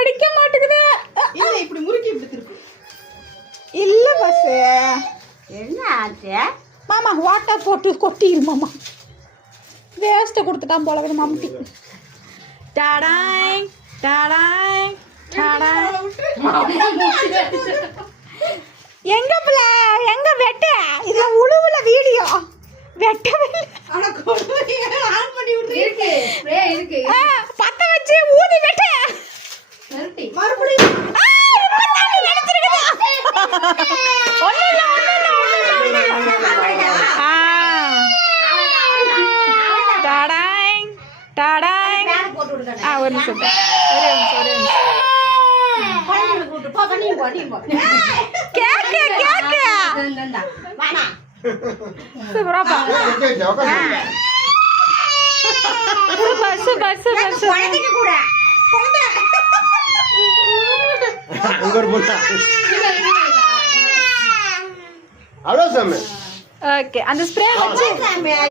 கடிக்க மாட்டேங்குது. இல்ல இப்படி முறுக்கி இப்படி திருப்பு. இல்ல பஸ். என்ன ஆச்சு? மாமா வாட்டர் போட்டு கொட்டிரு மாமா. வேஸ்ட்டை கொடுத்துட்டான் போல இருக்குது மம்டி. டாடாய் டாடாய் டாடாய். எங்க பிள்ளை எங்க வெட்ட? இதுல உழுவுல வீடியோ வெட்டவே இல்லை. ஆனா கொண்டு ஆன் பண்ணி விட்டு இருக்கு ஸ்ப்ரே இருக்கு. பத்த வச்சு ஊதி வெட்ட. நிறுத்தி. மறுபடியும் டாடாய் டாடாய். பேர் போட்டு விடுங்க. ஒரு நிமிஷம் ஒரே நிமிஷம். பையனை கூட்டு போ நீ போ. கேக்கு கேக்கு இந்தா. வாடா. சூப்பராப்பா. Super super super super. குழந்தைக்கு கூட. அங்க ஒரு பொண்ணா அவ்வளோ சாமி ஓகே அந்த ஸ்ப்ரே வச்சு